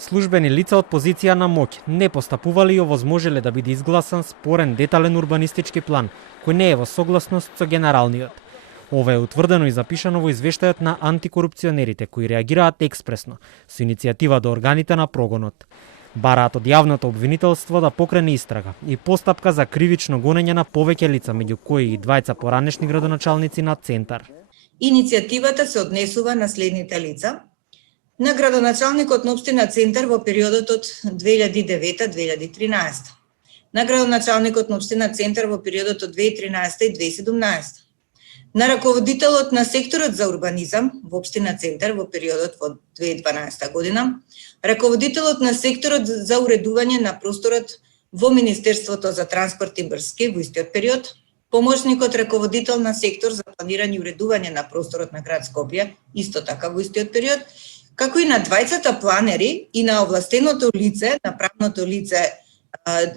Службени лица од позиција на моќ не постапувале и овозможеле да биде изгласан спорен детален урбанистички план, кој не е во согласност со генералниот. Ова е утврдено и запишано во извештајот на антикорупционерите, кои реагираат експресно, со иницијатива до органите на прогонот. Бараат од јавното обвинителство да покрене истрага и постапка за кривично гонење на повеќе лица, меѓу кои и двајца поранешни градоначалници на Центар. Иницијативата се однесува на следните лица: на градоначалникот на општина Центар во периодот од 2009-2013, на градоначалникот на општина Центар во периодот од 2013 и 2017, на раководителот на секторот за урбанизам во општина Центар во периодот во 2012 година, раководителот на секторот за уредување на просторот во Министерството за транспорт и врски во истиот период, помошникот раководител на сектор за планирање и уредување на просторот на град Скопје исто така во истиот период, како и на двајцата планери и на овластеното лице, на правното лице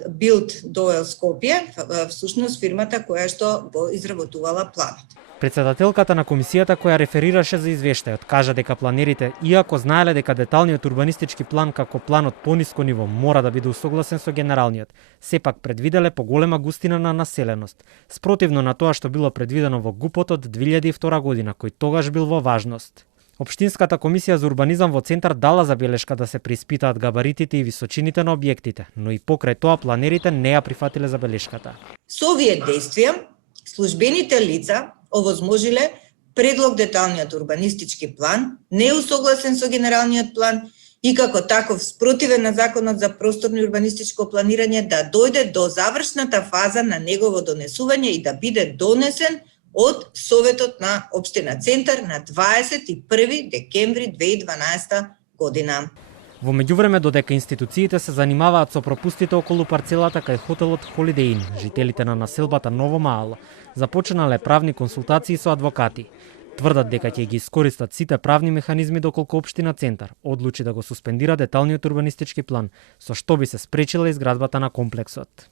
Билд Доел Скопје, всушност фирмата која што го изработувала планот. Председателката на комисијата која реферираше за извештајот кажа дека планерите, иако знаеле дека деталниот урбанистички план како планот пониско ниво мора да биде усогласен со генералниот, сепак предвиделе поголема густина на населеност, спротивно на тоа што било предвидено во ГУП-от од 2002 година, кој тогаш бил во важност. Општинската комисија за урбанизам во Центар дала забелешка да се преиспитаат габаритите и височините на објектите, но и покрај тоа планерите не ја прифатиле забелешката. Со овие действија, службените лица овозможиле предлог деталниот урбанистички план, неусогласен со генералниот план и како таков спротивен на Законот за просторно и урбанистичко планирање да дојде до завршната фаза на негово донесување и да биде донесен од Советот на општина Центар на 21 декември 2012 година. Во меѓувреме, додека институциите се занимаваат со пропустите околу парцелата кај хотелот Holiday Inn, жителите на населбата Ново Маало започнале правни консултации со адвокати. Тврдат дека ќе ги искористат сите правни механизми доколку општина Центар одлучи да го суспендира деталниот урбанистички план, со што би се спречила изградбата на комплексот.